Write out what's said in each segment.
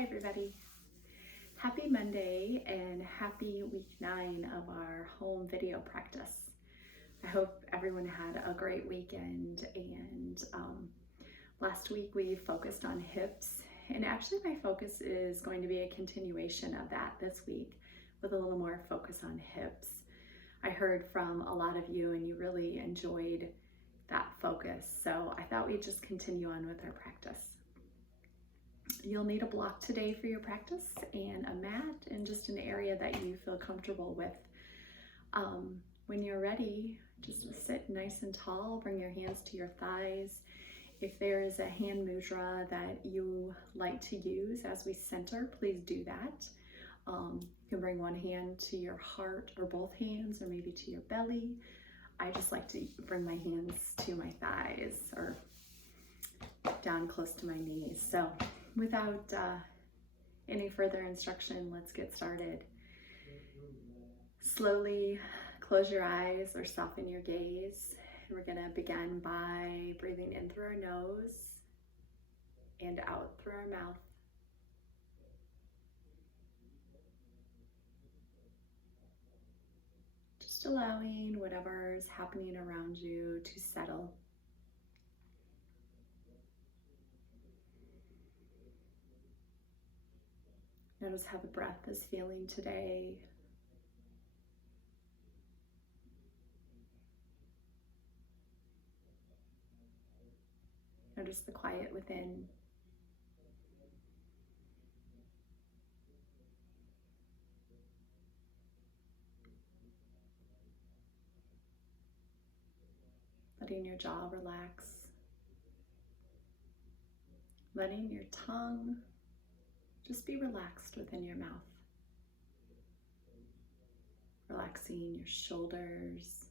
Hi everybody. Happy Monday and happy week 9 of our home video practice. I hope everyone had a great weekend, and last week we focused on hips, and actually my focus is going to be a continuation of that this week with a little more focus on hips. I heard from a lot of you and you really enjoyed that focus, so I thought we'd just continue on with our practice. You'll need a block today for your practice and a mat and just an area that you feel comfortable with. When you're ready, just sit nice and tall, bring your hands to your thighs. If there is a hand mudra that you like to use as we center, please do that. You can bring one hand to your heart or both hands or maybe to your belly. I just like to bring my hands to my thighs or down close to my knees. So without any further instruction, let's get started. Slowly close your eyes or soften your gaze. We're going to begin by breathing in through our nose and out through our mouth. Just allowing whatever's happening around you to settle. Notice how the breath is feeling today. Notice the quiet within. Letting your jaw relax. Letting your tongue just be relaxed within your mouth. Relaxing your shoulders,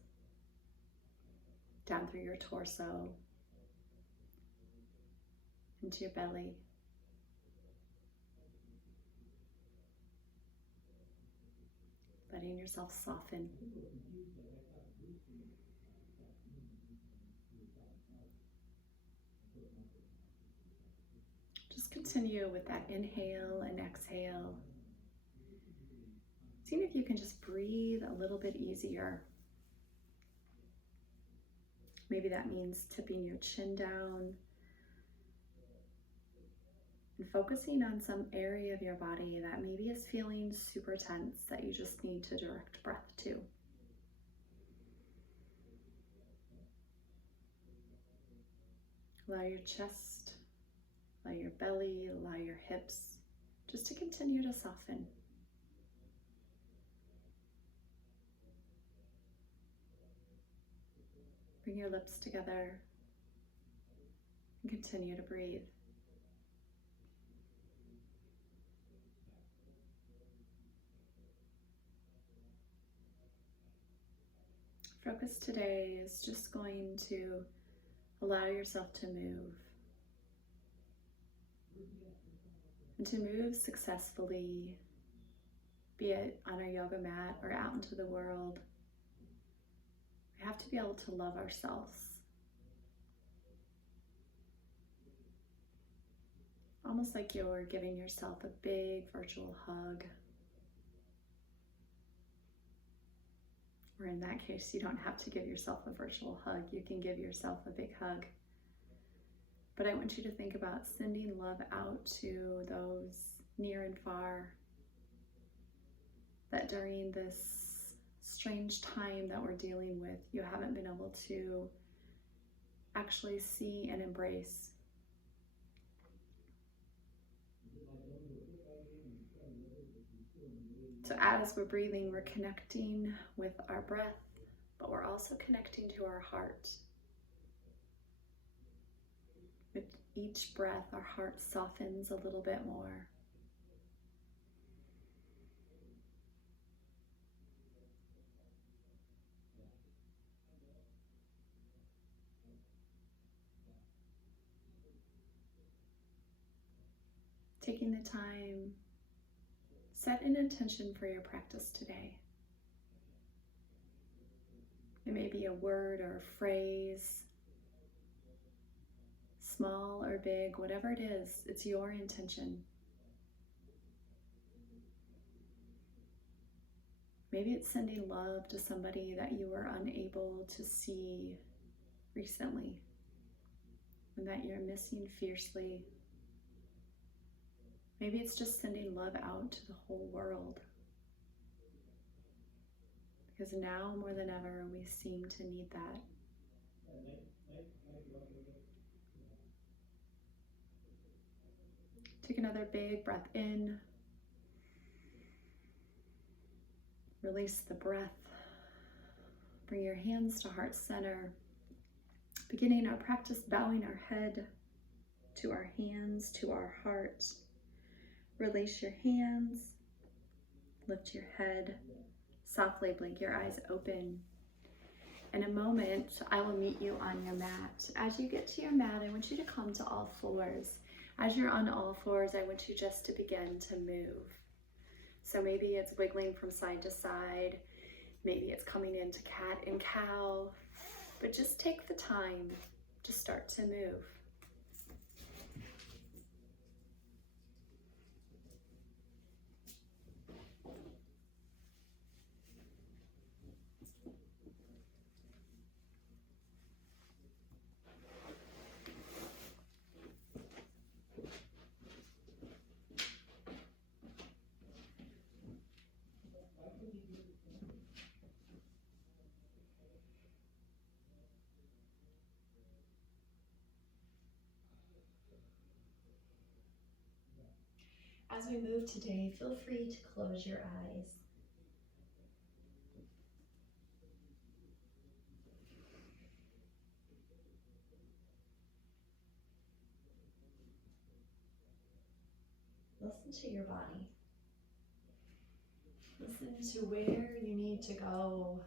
down through your torso, into your belly. Letting yourself soften. Just continue with that inhale and exhale. See if you can just breathe a little bit easier. Maybe that means tipping your chin down and focusing on some area of your body that maybe is feeling super tense that you just need to direct breath to. Allow your chest, allow your belly, allow your hips just to continue to soften. Bring your lips together and continue to breathe. Focus today is just going to allow yourself to move. And to move successfully, be it on our yoga mat or out into the world, we have to be able to love ourselves. Almost like you're giving yourself a big virtual hug. Or in that case, you don't have to give yourself a virtual hug. You can give yourself a big hug. But I want you to think about sending love out to those near and far, that during this strange time that we're dealing with, you haven't been able to actually see and embrace. So as we're breathing, we're connecting with our breath, but we're also connecting to our heart. With each breath, our heart softens a little bit more. Taking the time, set an intention for your practice today. It may be a word or a phrase, small or big, whatever it is, it's your intention. Maybe it's sending love to somebody that you were unable to see recently and that you're missing fiercely. Maybe it's just sending love out to the whole world. Because now more than ever, we seem to need that. Take another big breath in. Release the breath. Bring your hands to heart center. Beginning our practice, bowing our head to our hands, to our heart. Release your hands. Lift your head. Softly blink your eyes open. In a moment, I will meet you on your mat. As you get to your mat, I want you to come to all fours. As you're on all fours, I want you just to begin to move. So maybe it's wiggling from side to side. Maybe it's coming into cat and cow. But just take the time to start to move. As we move today, feel free to close your eyes. Listen to your body. Listen to where you need to go.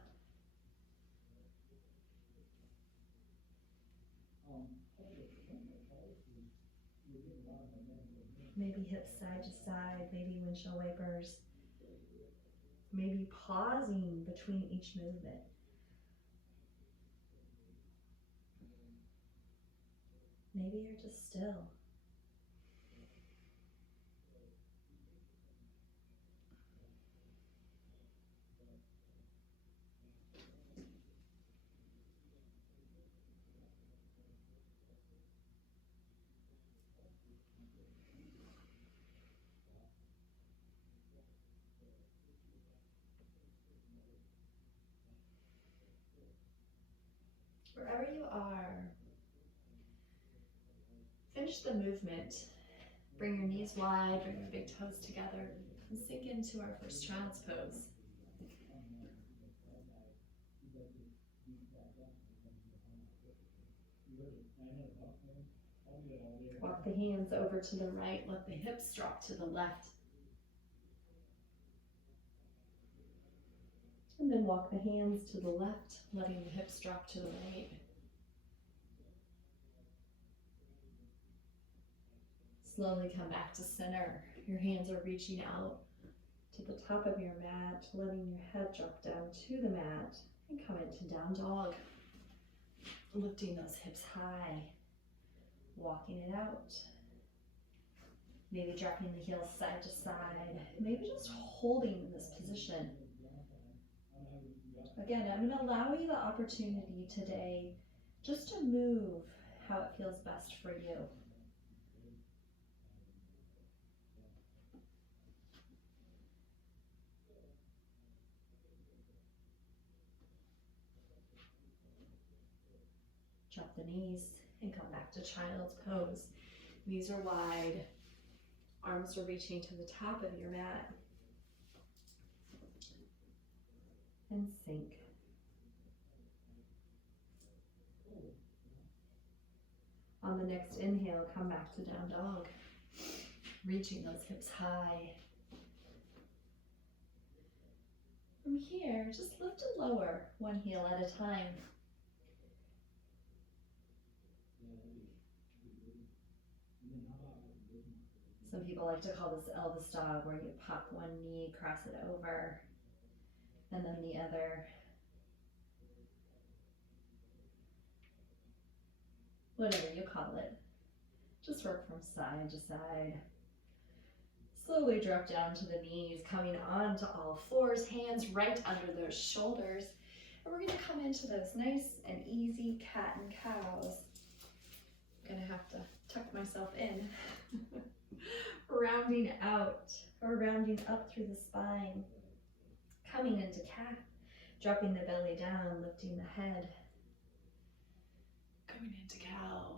Maybe hips side to side, maybe windshield wipers. Maybe pausing between each movement. Maybe you're just still. Wherever you are, finish the movement. Bring your knees wide, bring your big toes together, and sink into our first child's pose. Walk the hands over to the right, let the hips drop to the left. And then walk the hands to the left, letting the hips drop to the right. Slowly come back to center. Your hands are reaching out to the top of your mat, letting your head drop down to the mat, and come into down dog. Lifting those hips high, walking it out. Maybe dropping the heels side to side, maybe just holding in this position. Again, I'm going to allow you the opportunity today just to move how it feels best for you. Drop the knees and come back to child's pose. Knees are wide, arms are reaching to the top of your mat. And sink. On the next inhale, come back to down dog. Reaching those hips high. From here, just lift and lower, one heel at a time. Some people like to call this Elvis dog, where you pop one knee, cross it over, and then the other. Whatever you call it. Just work from side to side. Slowly drop down to the knees, coming onto all fours, hands right under those shoulders. And we're gonna come into those nice and easy cat and cows. I'm gonna have to tuck myself in. Rounding out, or rounding up through the spine. Coming into cat, dropping the belly down, lifting the head. Coming into cow.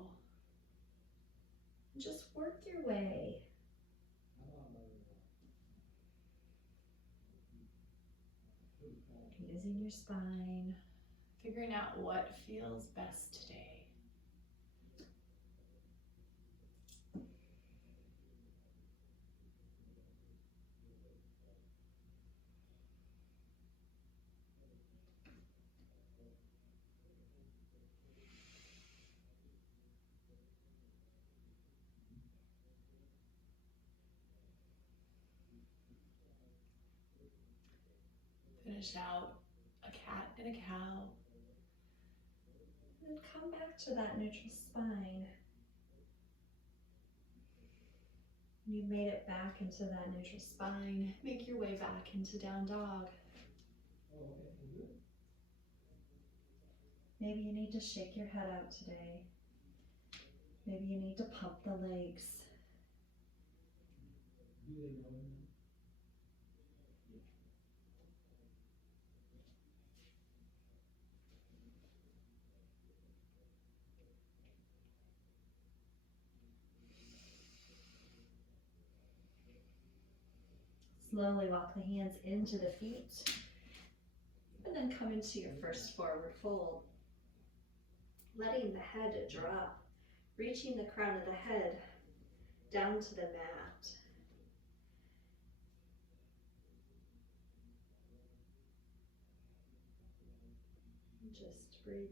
Just work your way. Using your spine, figuring out what feels best today. Finish out a cat and a cow. And then come back to that neutral spine. You've made it back into that neutral spine. Make your way back into down dog. Maybe you need to shake your head out today. Maybe you need to pump the legs. Slowly walk the hands into the feet. And then come into your first forward fold. Letting the head drop. Reaching the crown of the head down to the mat. Just breathing.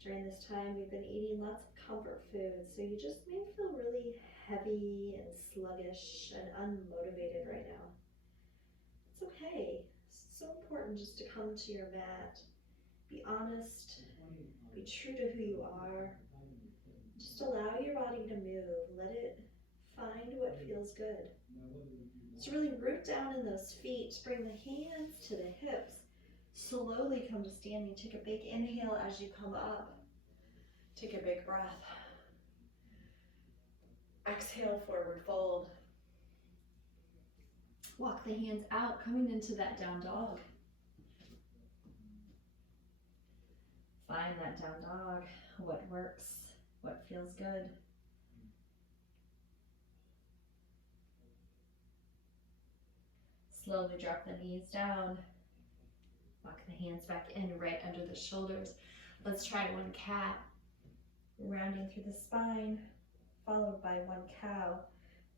During this time, we've been eating lots of comfort foods, so you just may feel really heavy and sluggish and unmotivated right now. It's okay. It's so important just to come to your mat. Be honest. Be true to who you are. Just allow your body to move. Let it find what feels good. So really root down in those feet. Bring the hands to the hips. Slowly come to standing. Take a big inhale as you come up. Take a big breath. Exhale, forward fold. Walk the hands out, coming into that down dog. Find that down dog, what works, what feels good. Slowly drop the knees down. Walk the hands back in, right under the shoulders. Let's try one cat. Rounding through the spine, followed by one cow.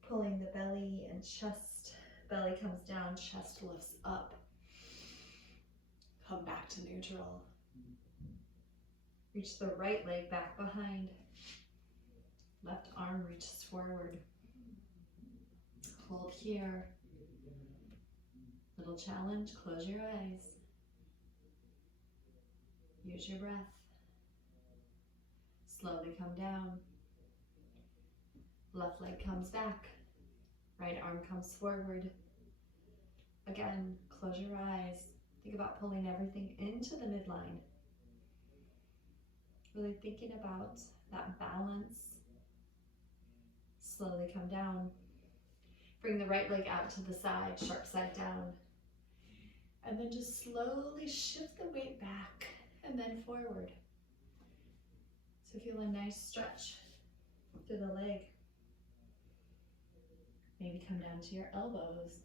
Pulling the belly and chest. Belly comes down, chest lifts up. Come back to neutral. Reach the right leg back behind. Left arm reaches forward. Hold here. Little challenge, close your eyes. Use your breath. Slowly come down. Left leg comes back. Right arm comes forward. Again, close your eyes. Think about pulling everything into the midline. Really thinking about that balance. Slowly come down. Bring the right leg out to the side, sharp side down. And then just slowly shift the weight back and then forward. So feel a nice stretch through the leg. Maybe come down to your elbows.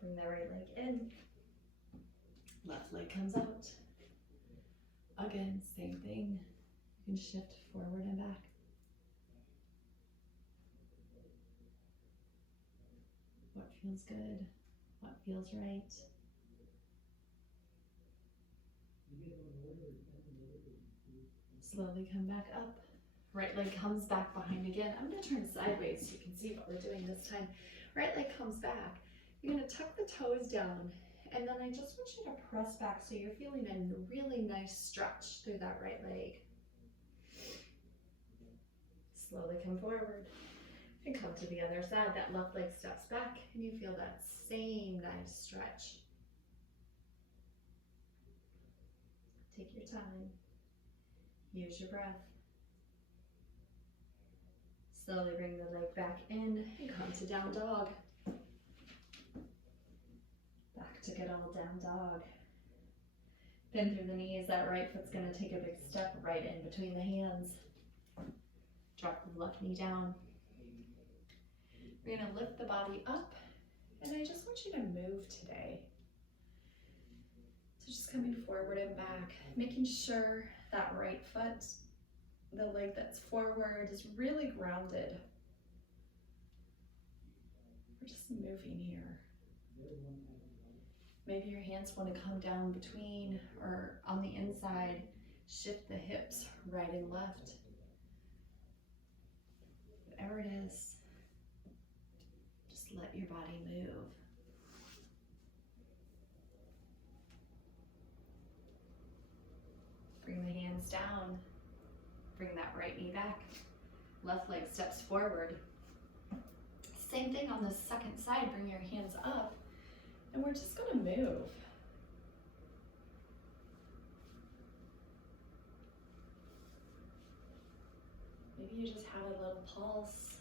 Bring the right leg in. Left leg comes out. Again, same thing. You can shift forward and back. What feels good? What feels right? Slowly come back up. Right leg comes back behind again. I'm going to turn sideways so you can see what we're doing this time. Right leg comes back. You're going to tuck the toes down And then I just want you to press back so you're feeling a really nice stretch through that right leg. Slowly come forward and come to the other side. That left leg steps back and you feel that same nice stretch. Take your time. Use your breath. Slowly bring the leg back in and come to down dog. Back to good old down dog. Bend through the knees. That right foot's going to take a big step right in between the hands. Drop the left knee down. We're going to lift the body up, and I just want you to move today. So just coming forward and back, making sure that right foot, the leg that's forward, is really grounded. We're just moving here. Maybe your hands want to come down between or on the inside. Shift the hips right and left. Whatever it is, just let your body move. Bring the hands down. Bring that right knee back. Left leg steps forward. Same thing on the second side. Bring your hands up. And we're just going to move. Maybe you just have a little pulse.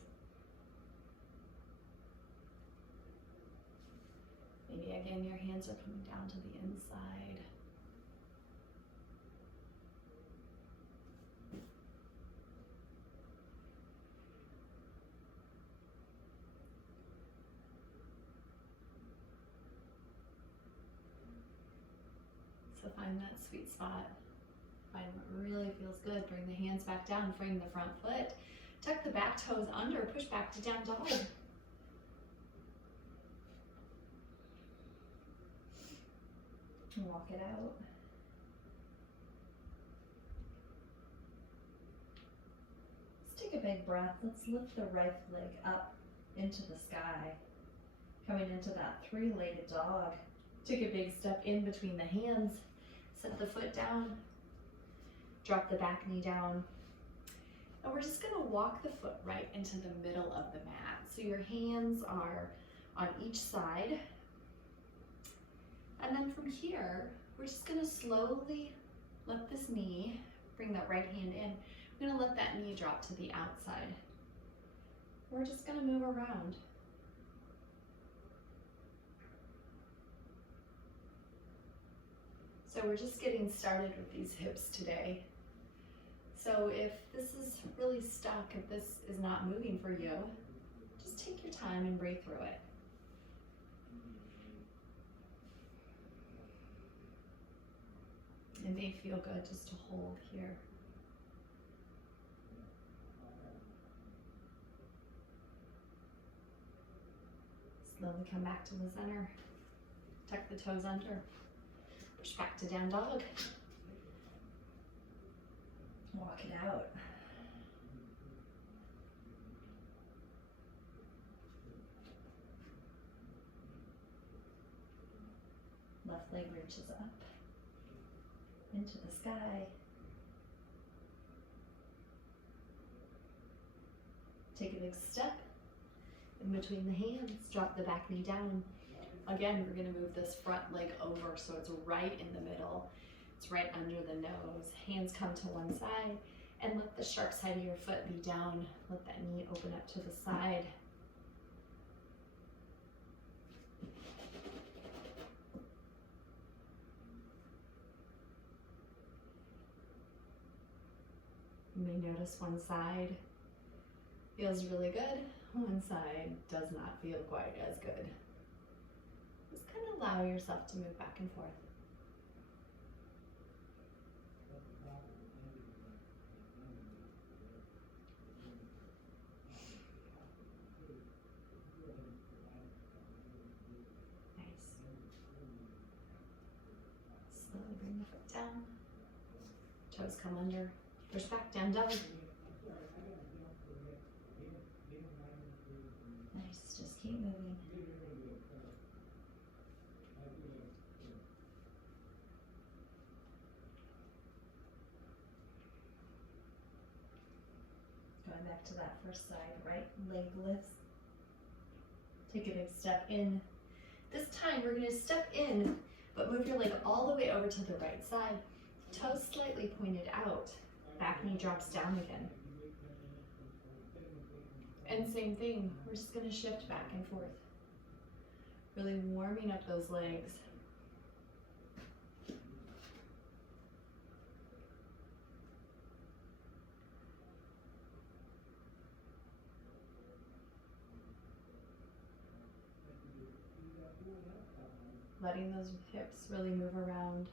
Maybe again your hands are coming down to the inside. So find that sweet spot. Find what really feels good. Bring the hands back down, frame the front foot. Tuck the back toes under, push back to down dog. Walk it out. Let's take a big breath. Let's lift the right leg up into the sky. Coming into that three-legged dog. Take a big step in between the hands. Set the foot down. Drop the back knee down. And we're just gonna walk the foot right into the middle of the mat. So your hands are on each side. And then from here, we're just gonna slowly let this knee, bring that right hand in. We're gonna let that knee drop to the outside. We're just gonna move around. So we're just getting started with these hips today. So if this is really stuck, if this is not moving for you, just take your time and breathe through it. It may feel good just to hold here. Slowly come back to the center. Tuck the toes under. Push back to down dog. Walk it out. Left leg reaches up into the sky. Take a big step in between the hands. Drop the back knee down. Again, we're going to move this front leg over so it's right in the middle. It's right under the nose. Hands come to one side and let the sharp side of your foot be down. Let that knee open up to the side. You may notice one side feels really good. One side does not feel quite as good. Just kind of allow yourself to move back and forth. Nice. Slowly bring the foot down. Toes come under. Push back, down dog. Nice, just keep moving. back to that first side. Right leg lifts. Take a big step in. This time we're gonna step in, but move your leg all the way over to the right side. Toes slightly pointed out. Back knee drops down again. And same thing, we're just gonna shift back and forth. Really warming up those legs. Letting those hips really move around.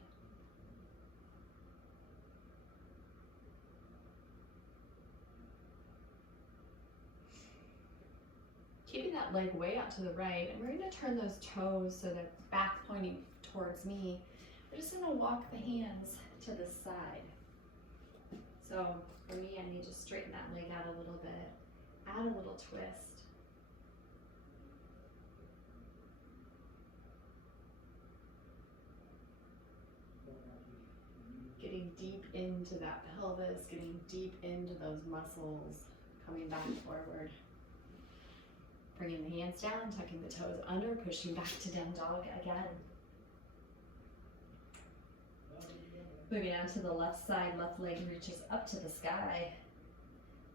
Keeping that leg way out to the right, and we're going to turn those toes so they're back pointing towards me. We're just going to walk the hands to the side. So for me, I need to straighten that leg out a little bit, add a little twist. Getting deep into that pelvis, getting deep into those muscles, coming back forward. Bringing the hands down, tucking the toes under, pushing back to down dog again. Moving on to the left side, left leg reaches up to the sky.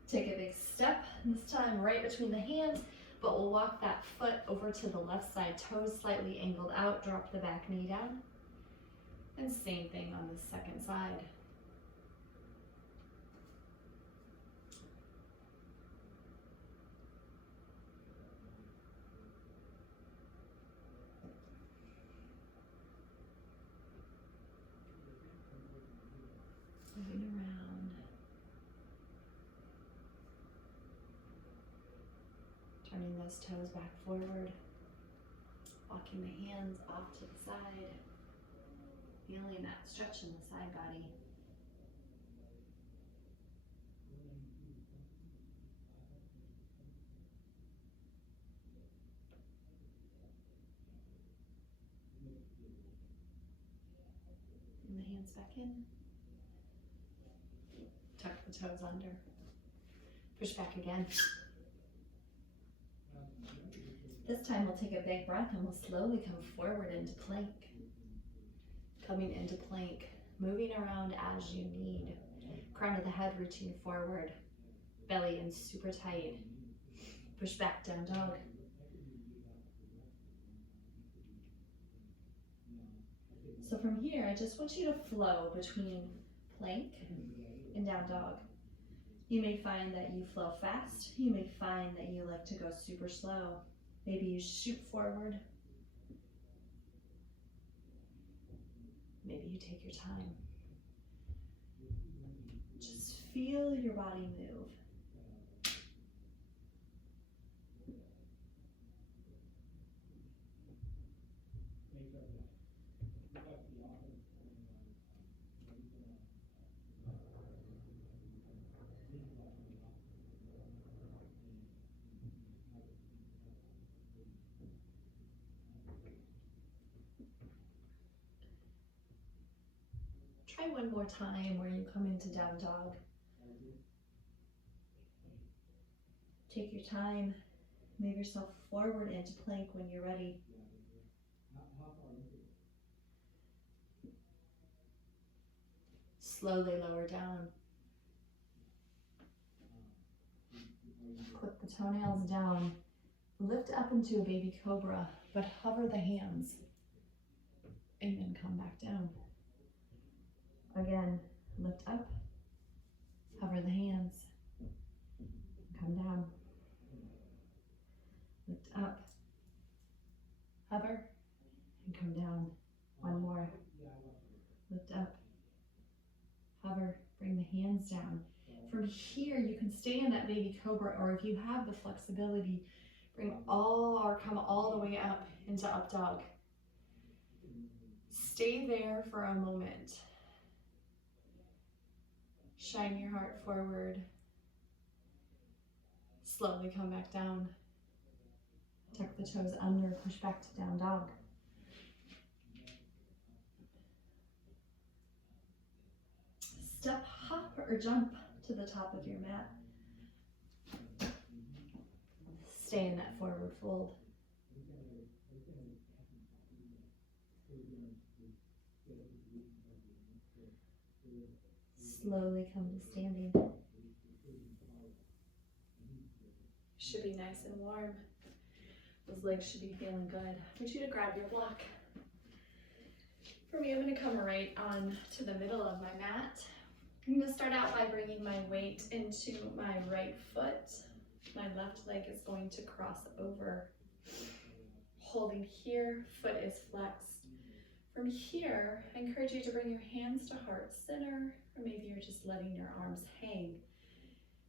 Take a big step, this time right between the hands, but we'll walk that foot over to the left side, toes slightly angled out, drop the back knee down. And same thing on the second side. Moving around. Turning those toes back forward. Walking the hands off to the side. Feeling that stretch in the side body. And the hands back in. Tuck the toes under. Push back again. This time we'll take a big breath and we'll slowly come forward into plank. Coming into plank, moving around as you need. Crown of the head reaching forward. Belly in super tight. Push back, down dog. So from here, I just want you to flow between plank and down dog. You may find that you flow fast. You may find that you like to go super slow. Maybe you shoot forward. Maybe you take your time. Just feel your body move. Try one more time where you come into down dog. Take your time, move yourself forward into plank when you're ready. Slowly lower down. Clip the toenails down. Lift up into a baby cobra, but hover the hands. And then come back down. Again, lift up, hover the hands, come down. Lift up, hover, and come down. One more. Lift up, hover, bring the hands down. From here, you can stay in that baby cobra, or if you have the flexibility, come all the way up into up dog. Stay there for a moment. Shine your heart forward. Slowly come back down. Tuck the toes under, push back to down dog. Step, hop, or jump to the top of your mat. stay in that forward fold. Slowly come to standing. Should be nice and warm. Those legs should be feeling good. I want you to grab your block. For me, I'm going to come right on to the middle of my mat. I'm going to start out by bringing my weight into my right foot. My left leg is going to cross over. Holding here, foot is flexed. From here, I encourage you to bring your hands to heart center, or maybe you're just letting your arms hang.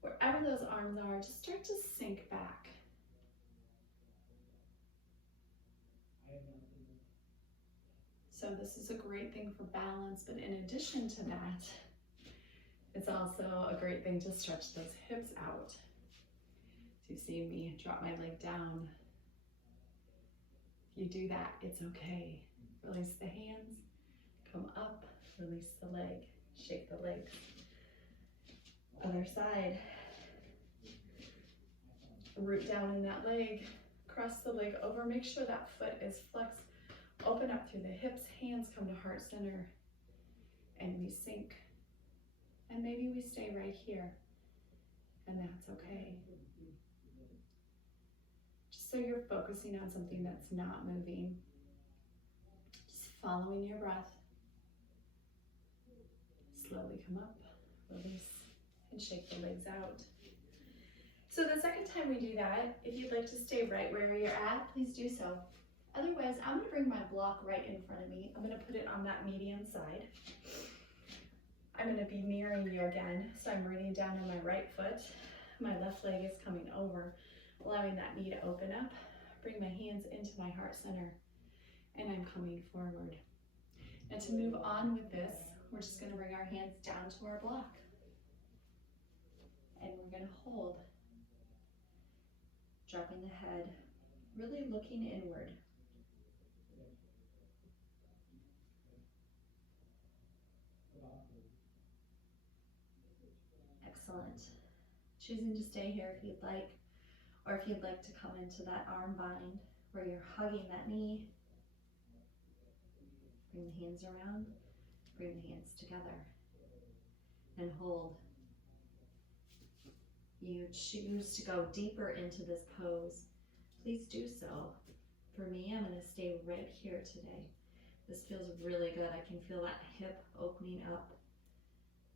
Wherever those arms are, just start to sink back. So this is a great thing for balance, but in addition to that, it's also a great thing to stretch those hips out. So you see me drop my leg down. If you do that, it's okay. Release the hands, come up, release the leg, shake the legs. Other side. Root down in that leg, cross the leg over, make sure that foot is flexed. Open up through the hips, hands come to heart center, and we sink. And maybe we stay right here, and that's okay. Just so you're focusing on something that's not moving. Just following your breath. Slowly come up, release, and shake the legs out. So the second time we do that, if you'd like to stay right where you're at, please do so. Otherwise, I'm going to bring my block right in front of me. I'm going to put it on that median side. I'm going to be mirroring you again. So I'm rooting down on my right foot. My left leg is coming over, allowing that knee to open up. Bring my hands into my heart center, and I'm coming forward. And to move on with this, we're just going to bring our hands down to our block. And we're going to hold. Dropping the head, really looking inward. Excellent. Choosing to stay here if you'd like, or if you'd like to come into that arm bind where you're hugging that knee. Bring the hands around, bring the hands together, and hold. You choose to go deeper into this pose, please do so. For me, I'm going to stay right here today. This feels really good. I can feel that hip opening up,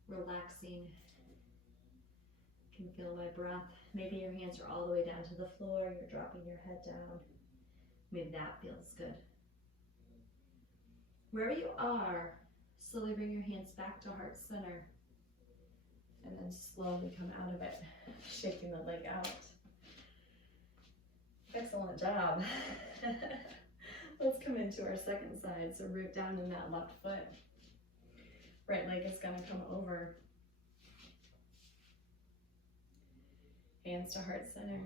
relaxing. Can feel my breath. Maybe your hands are all the way down to the floor. You're dropping your head down. Maybe that feels good. Wherever you are, slowly bring your hands back to heart center. And then slowly come out of it, shaking the leg out. Excellent job. Let's come into our second side. So root down in that left foot. Right leg is going to come over. Hands to heart center.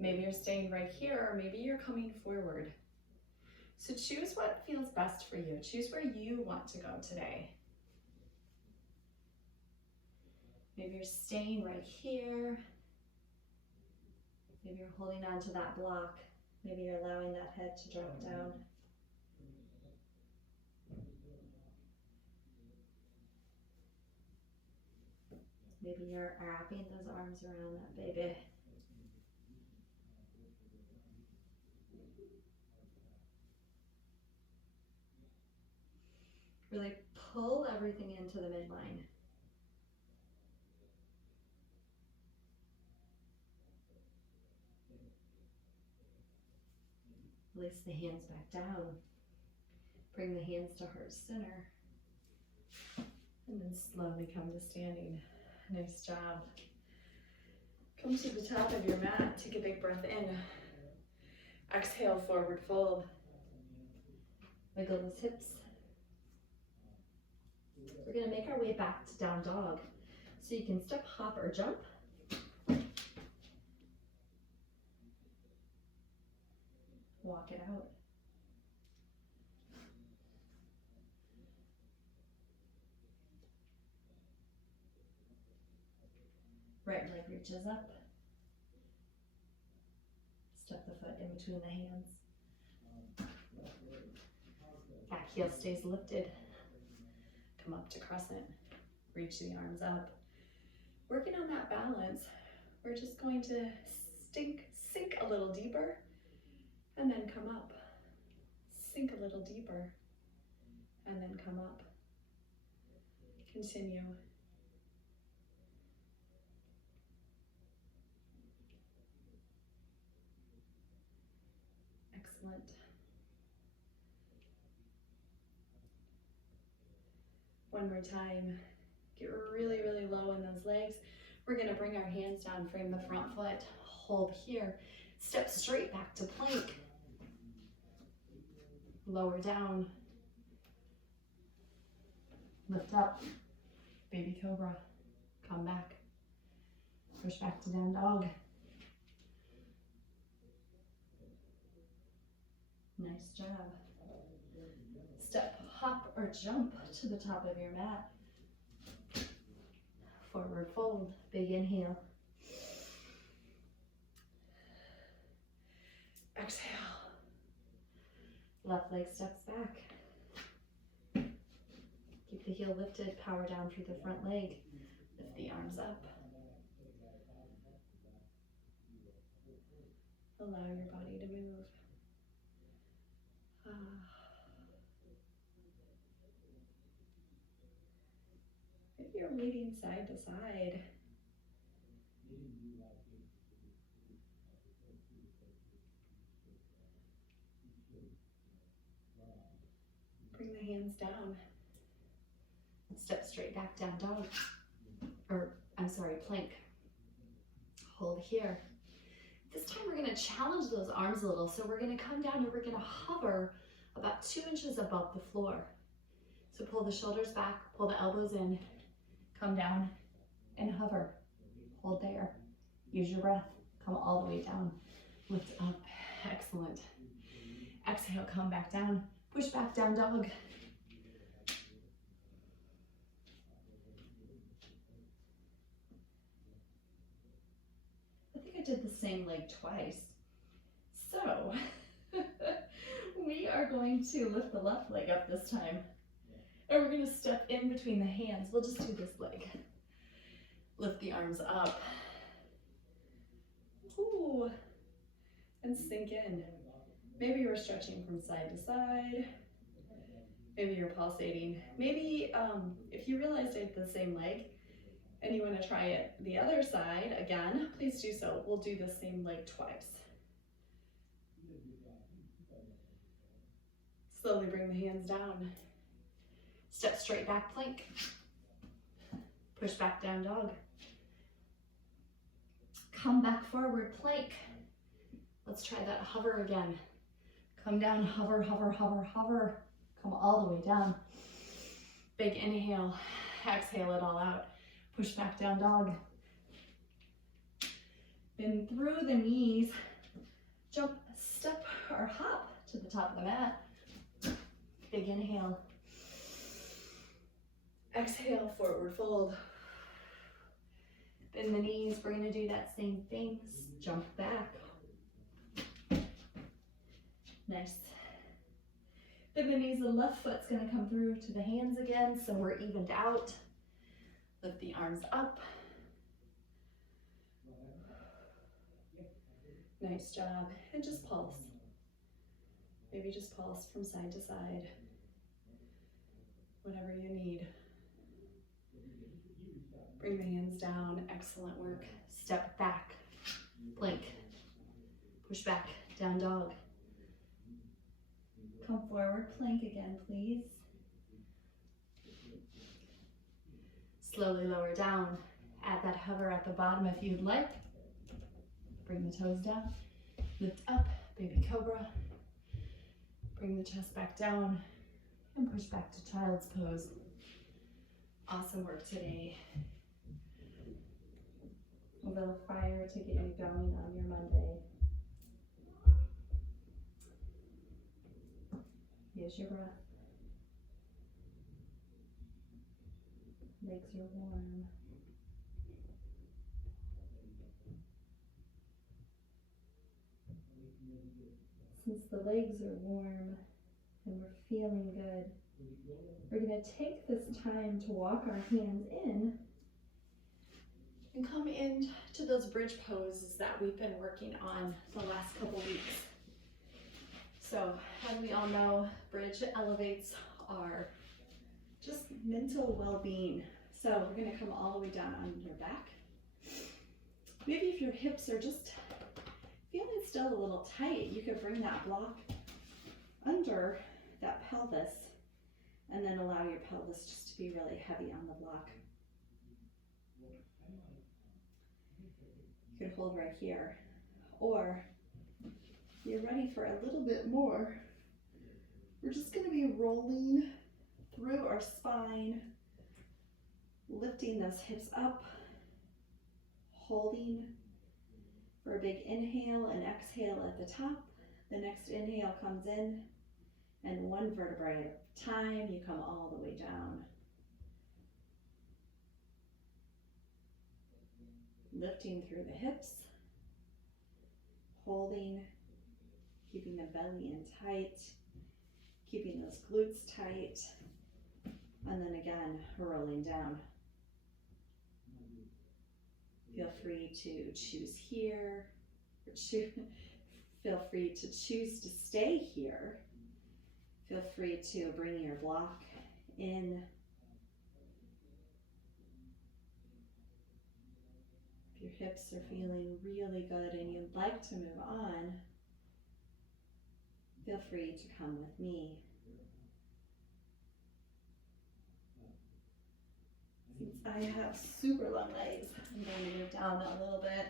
Maybe you're staying right here, or maybe you're coming forward. So choose what feels best for you. Choose where you want to go today. Maybe you're staying right here. Maybe you're holding on to that block. Maybe you're allowing that head to drop down. Maybe you're wrapping those arms around that baby. Really pull everything into the midline. Release the hands back down. Bring the hands to heart center. And then slowly come to standing. Nice job. Come to the top of your mat. Take a big breath in. Exhale, forward fold. Wiggle those hips. We're going to make our way back to down dog. So you can step, hop, or jump. Walk it out. Right leg reaches up. Step the foot in between the hands. Back heel stays lifted. Come up to crescent. Reach the arms up. Working on that balance, we're just going to sink a little deeper and then come up. Sink a little deeper and then come up. Continue. Excellent. One more time. Get really, really low in those legs. We're gonna bring our hands down, frame the front foot, hold here. Step straight back to plank. Lower down. Lift up. Baby cobra. Come back. Push back to down dog. Nice job. Step, hop, or jump to the top of your mat. Forward fold, big inhale. Exhale. Left leg steps back. Keep the heel lifted, power down through the front leg. Lift the arms up. Allow your body to move. If you're leaning side to side, bring the hands down. Step straight back, down dog. Plank. Hold here. This time we're gonna challenge those arms a little. So we're gonna come down and we're gonna hover about 2 inches above the floor. So pull the shoulders back, pull the elbows in, come down and hover. Hold there. Use your breath. Come all the way down. Lift up. Excellent. Exhale, come back down. Push back, down dog. I think I did the same leg twice. So we are going to lift the left leg up this time. And we're gonna step in between the hands. We'll just do this leg. Lift the arms up. Ooh. And sink in. Maybe you're stretching from side to side. Maybe you're pulsating. Maybe if you realized I did the same leg and you want to try it the other side again, please do so. We'll do the same leg twice. Slowly bring the hands down. Step straight back, plank. Push back, down dog. Come back forward, plank. Let's try that hover again. Come down, hover, hover, hover, hover. Come all the way down. Big inhale, exhale it all out. Push back, down dog. Then through the knees, jump, step, or hop to the top of the mat. Big inhale. Exhale, forward fold. Bend the knees, we're gonna do that same thing. Jump back. Nice. Bend the knees, the left foot's gonna come through to the hands again, so we're evened out. Lift the arms up. Nice job, and just pulse. Maybe just pulse from side to side. Whatever you need. Bring the hands down, excellent work. Step back, plank. Push back, down dog. Come forward, plank again, please. Slowly lower down. Add that hover at the bottom if you'd like. Bring the toes down. Lift up, baby cobra. Bring the chest back down and push back to child's pose. Awesome work today. A little fire to get you going on your Monday. Use your breath. Legs are warm. Since the legs are warm and we're feeling good, we're going to take this time to walk our hands in and come into those bridge poses that we've been working on the last couple weeks. So as we all know, bridge elevates our just mental well-being. So we're going to come all the way down on your back. Maybe if your hips are just feeling still a little tight, you could bring that block under that pelvis and then allow your pelvis just to be really heavy on the block. You could hold right here, or if you're ready for a little bit more, we're just going to be rolling through our spine, lifting those hips up, holding for a big inhale and exhale at the top. The next inhale comes in, and one vertebrae at a time, you come all the way down. Lifting through the hips, holding, keeping the belly in tight, keeping those glutes tight, and then again, rolling down. Feel free to choose here, or feel free to choose to stay here. Feel free to bring your block in. If your hips are feeling really good and you'd like to move on, feel free to come with me. Since I have super long legs, I'm going to move down a little bit.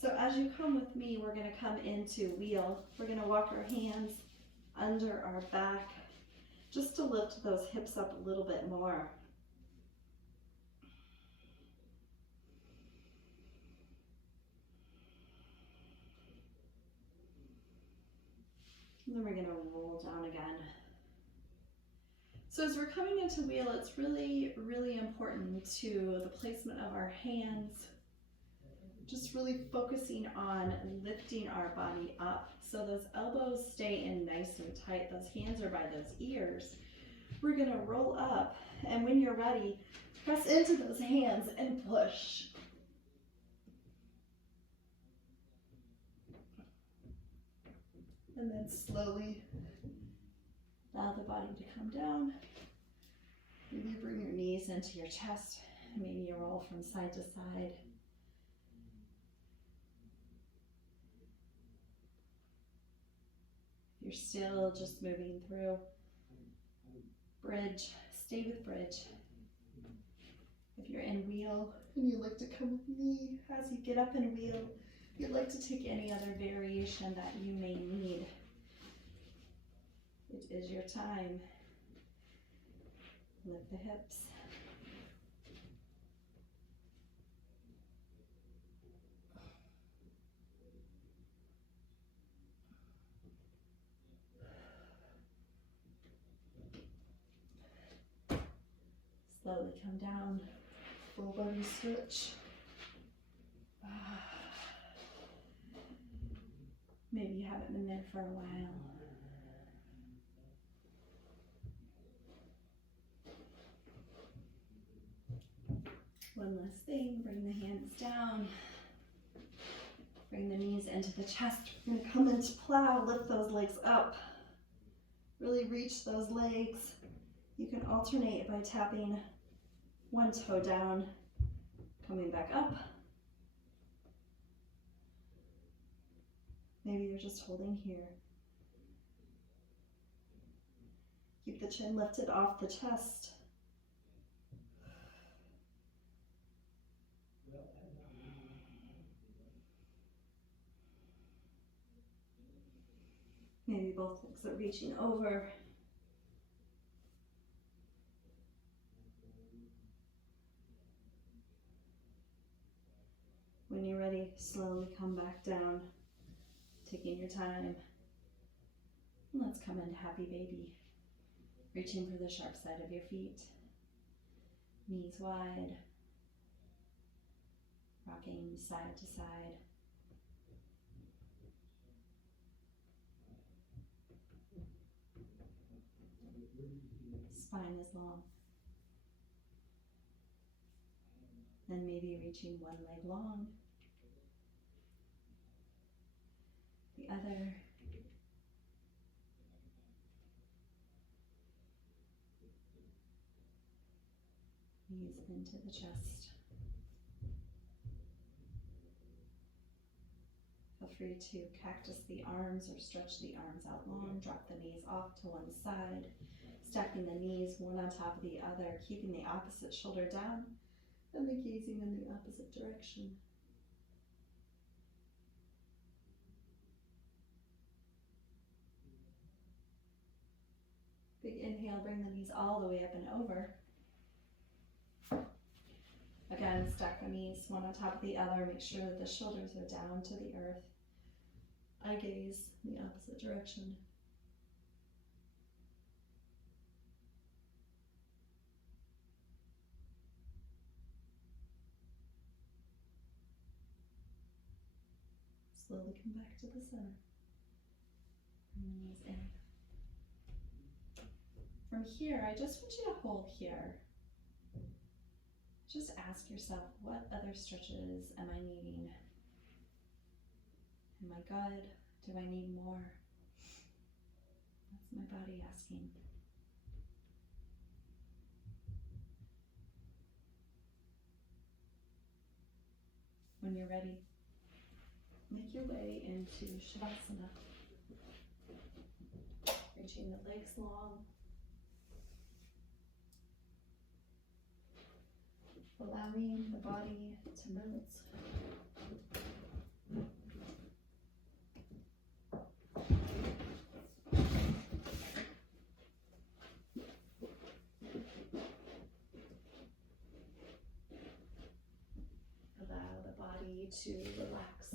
So as you come with me, we're going to come into wheel. We're going to walk our hands under our back just to lift those hips up a little bit more. And then we're going to roll down again. So as we're coming into wheel, it's really, really important to the placement of our hands, just really focusing on lifting our body up. So those elbows stay in nice and tight. Those hands are by those ears. We're going to roll up, and when you're ready, press into those hands and push. And then slowly allow the body to come down. Maybe bring your knees into your chest, and maybe you roll from side to side. You're still just moving through bridge, stay with bridge. If you're in wheel and you'd like to come with me as you get up in wheel, if you'd like to take any other variation that you may need, it is your time. Lift the hips. Slowly come down, full body stretch. Maybe you haven't been there for a while. One last thing, bring the hands down. Bring the knees into the chest. We're going to come into plow, lift those legs up. Really reach those legs. You can alternate by tapping one toe down, coming back up. Maybe you're just holding here. Keep the chin lifted off the chest. Maybe both legs are reaching over. When you're ready, slowly come back down, taking your time. And let's come into happy baby. Reaching for the sharp side of your feet. Knees wide. Rocking side to side. spine is long. Then maybe reaching one leg long, the other. Knees into the chest. Feel free to cactus the arms or stretch the arms out long. Drop the knees off to one side, stacking the knees one on top of the other, keeping the opposite shoulder down and then gazing in the opposite direction. Big inhale, bring the knees all the way up and over. Again, stack the knees one on top of the other. Make sure that the shoulders are down to the earth. Eye gaze in the opposite direction. Slowly come back to the center. Bring the knees in. From here, I just want you to hold here. Just ask yourself, what other stretches am I needing? Am I good? Do I need more? That's my body asking. When you're ready, make your way into Shavasana. Reaching the legs long. Allowing the body to move. Allow the body to relax.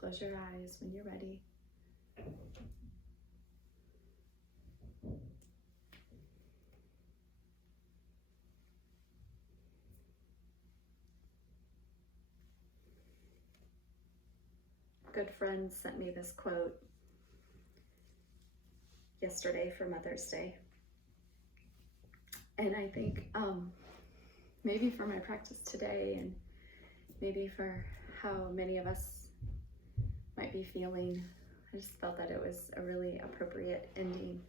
Close your eyes when you're ready. Good friend sent me this quote yesterday for Mother's Day. And I think maybe for my practice today and maybe for how many of us might be feeling, I just felt that it was a really appropriate ending.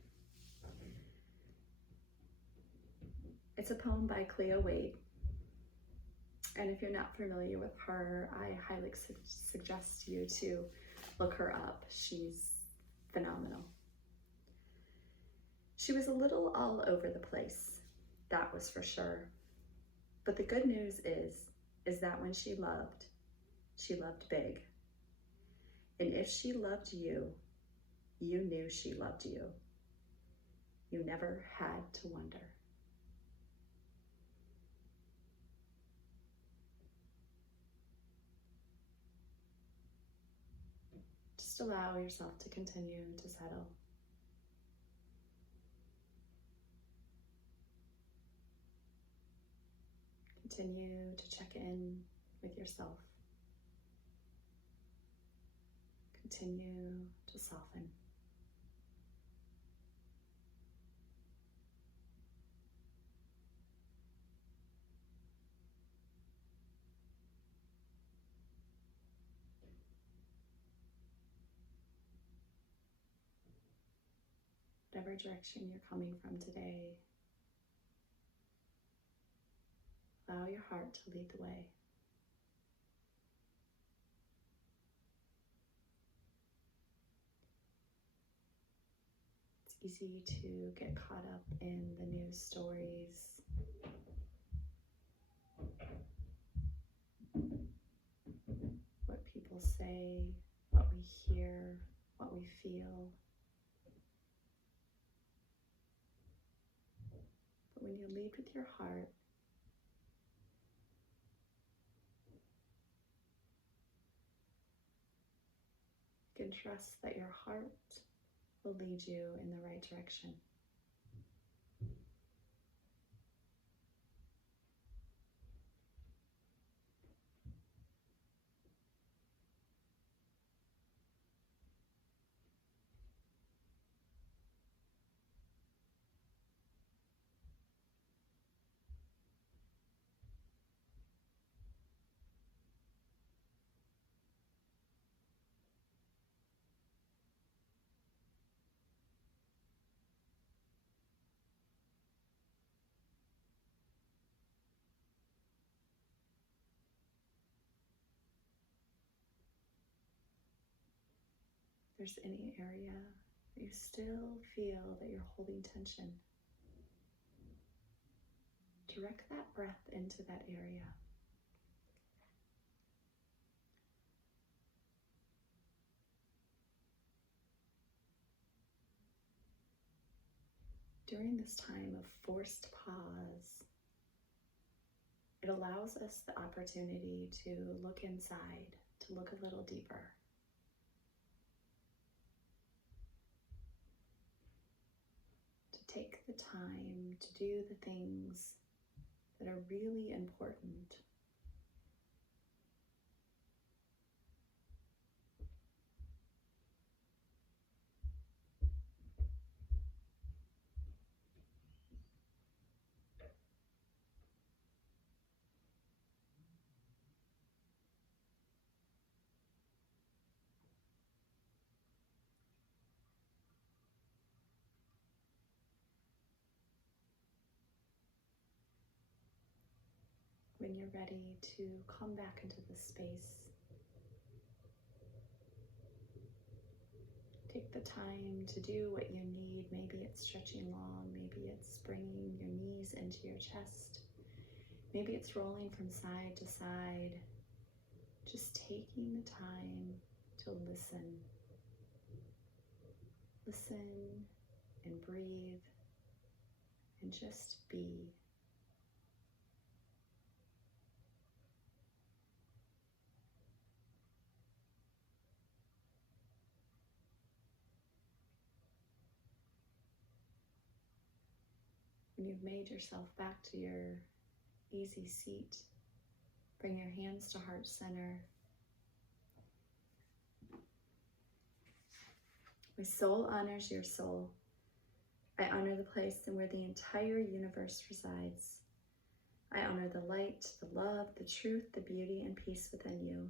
It's a poem by Cleo Wade. And if you're not familiar with her, I highly suggest you to look her up. She's phenomenal. She was a little all over the place, that was for sure. But the good news is that when she loved big. And if she loved you, you knew she loved you. You never had to wonder. Just allow yourself to continue to settle. Continue to check in with yourself. Continue to soften. Whatever direction you're coming from today, allow your heart to lead the way. It's easy to get caught up in the news stories, what people say, what we hear, what we feel. But when you lead with your heart, you can trust that your heart will lead you in the right direction. there's any area that you still feel that you're holding tension, direct that breath into that area. During this time of forced pause, it allows us the opportunity to look inside, to look a little deeper. To take the time to do the things that are really important. When you're ready to come back into the space, take the time to do what you need. Maybe it's stretching long, maybe it's bringing your knees into your chest, maybe it's rolling from side to side. Just taking the time to listen. Listen and breathe and just be. When you've made yourself back to your easy seat, bring your hands to heart center. My soul honors your soul. I honor the place where the entire universe resides. I honor the light, the love, the truth, the beauty, and peace within you,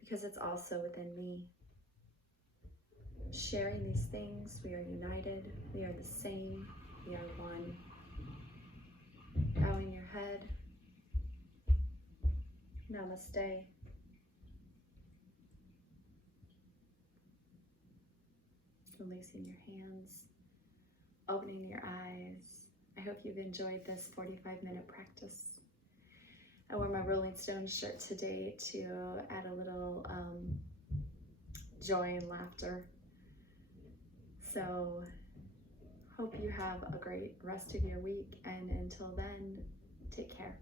because it's also within me. Sharing these things, we are united, we are the same, we are one. Bowing your head. Namaste. Releasing your hands, opening your eyes. I hope you've enjoyed this 45-minute practice. I wore my Rolling Stones shirt today to add a little joy and laughter. So, hope you have a great rest of your week, and until then, take care.